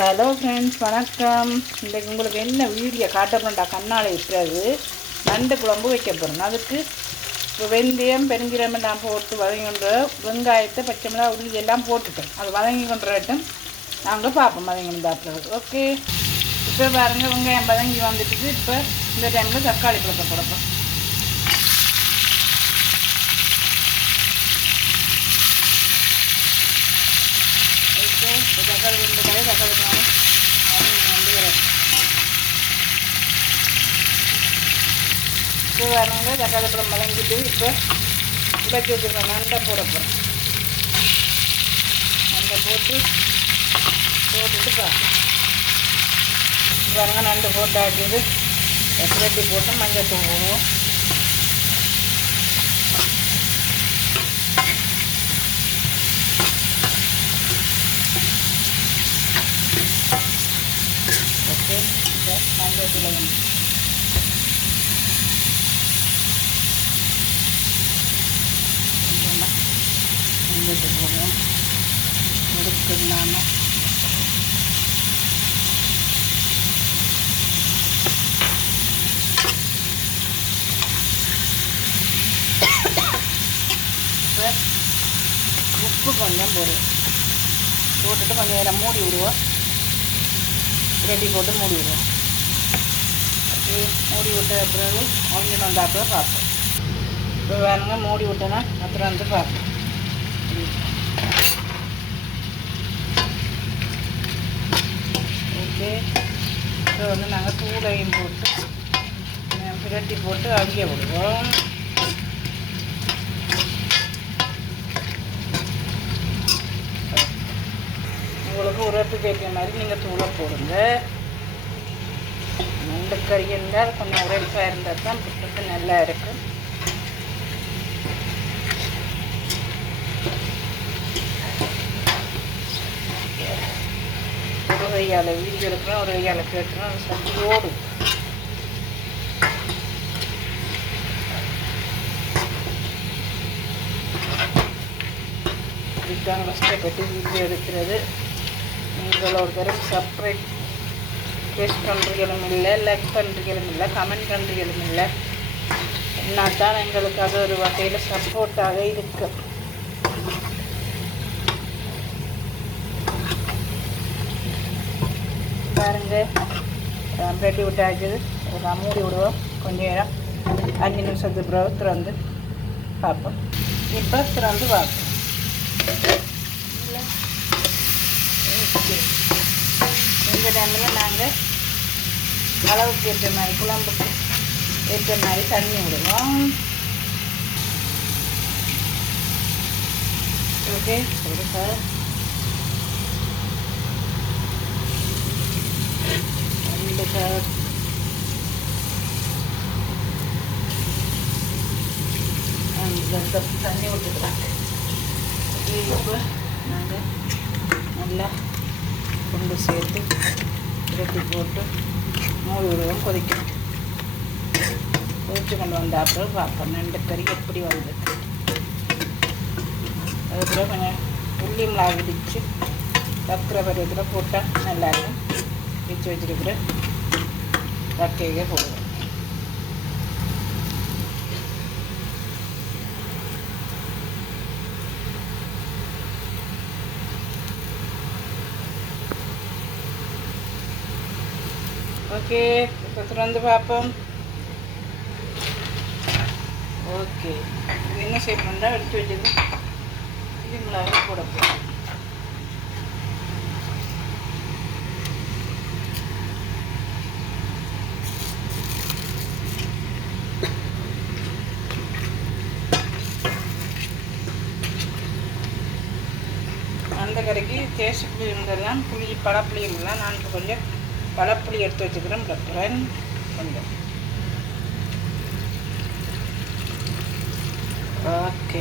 Hello friends, வணக்கம். இன்றைக்கு உங்களுக்கு என்ன வீடியோ காட்ட போகிறேன்டா, கண்ணால் இருக்கிறது நண்டு குழம்பு வைக்க போகிறேன். அதுக்கு வெந்தயம் பெருஞ்சீரகம் நான் போட்டு வதங்கி கொண்டு வெங்காயத்தை பச்சை மிளகாய் உள்ளி எல்லாம் போட்டுட்டேன். அது வதங்கி கொண்டுட்டும் நாங்கள் பார்ப்போம் வதங்கி கொண்டாப்புறது. ஓகே, இப்போ பாருங்கள், வெங்காயம் வதங்கி வந்துட்டு இப்போ இந்த டைமில் தக்காளி பழத்தை போடப்போம். தக்காளி ரெண்டு கடை தக்காளி பழம் வந்து இப்போ வரணுங்க. தக்காளி பழம் வதங்கிட்டு இப்போ உடைச்சி வச்சுருக்கோம். நண்டை போட போகிறோம். நண்டை போட்டுட்டு பாருங்க, நண்டு போட்டு ஆக்கிது ரெட்டி போட்டு மஞ்சள் தூள் போடுவோம். மஞ்சள் தூள் மஞ்சள் தூள் போடுவோம். எடுத்துடலாமல் இப்போ உப்பு கொஞ்சம் போடுவோம். போட்டுட்டு கொஞ்சம் நேரம் மூடி விடுவோம். ரெடி போட்டு மூடி விடுவோம். மூடி விட்ட பிறகு கொஞ்சம் வந்தாப்புல பார்ப்போம். இப்போ வேணுங்க மூடி விட்டோன்னா அப்புறம் வந்து பார்ப்போம். ஓகே, இப்போ வந்து நாங்கள் தூளையும் போட்டு பிரட்டி போட்டு அவிய விடுவோம். உங்களுக்கு உரத்துக்கு ஏற்ற மாதிரி நீங்கள் தூளை போடுங்க. நண்டு கறி இருந்தால் கொஞ்சம் உரைப்பாக இருந்தால் தான் புட்டுக்கு நல்லா இருக்கும். ஒரு கையால் வீடியோ எடுக்கிறோம், ஒரு கையால் கேட்குறோம். அது சட்டி ஓடும். இதுதான் கஷ்டப்பட்டு வீடியோ எடுக்கிறது. நீங்கள் ஒரு தடவை சப்ஸ்கிரைப் பண்ணுறீங்களும் இல்லை, லைக் பண்ணுறீங்களும் இல்லை, கமெண்ட் பண்ணுறீங்களும் இல்லை. என்ன தான் எங்களுக்கு அது ஒரு வகையில் சப்போர்ட்டாக இருக்கு. பாருங்க, ரெடி விட்டாச்சு. மூடி விடுவோம். கொஞ்சம் நேரம் 5 நிமிஷத்துக்கு பிறகு திறந்து பார்ப்போம். இப்போ திறந்து பார்ப்போம். இந்த டைமில் நாங்கள் அளவுக்கு ஏற்ற மாதிரி, குழம்புக்கு ஏற்ற மாதிரி தண்ணி விடுவோம். ஓகே, கொடுக்க தண்ணி விட்டுக்கிறாங்க. இப்போ நாங்கள் நல்லா கொண்டு சேர்த்து ரெட்டி போட்டு மூடி விடுவோம். கொதிக்கணும். கொதிச்சு கொண்டு வந்த அப்புறம் பார்ப்போம் நண்டு கறி எப்படி வந்திருக்கு. அதுக்கப்புறம் கொஞ்சம் உள்ளி மிளகாய் இடித்து கத்திர பருவத்தில் போட்டால் நல்லாயிருக்கும். இடித்து வச்சுருக்கிற கட்டையே போடுவோம். ஓகே, இப்போ திறந்து பார்ப்போம். ஓகே, இது என்ன செய்யணும்னா எடுத்து வச்சது மிளகாய் போட போகிறோம். அந்த கறிக்கு தேச புளி இருந்தெல்லாம் பழப்புளி இருந்தெல்லாம் நான் இப்போ கொஞ்சம் பழப்புளி எடுத்து வச்சுக்கிறேன். கொஞ்சம் ஓகே.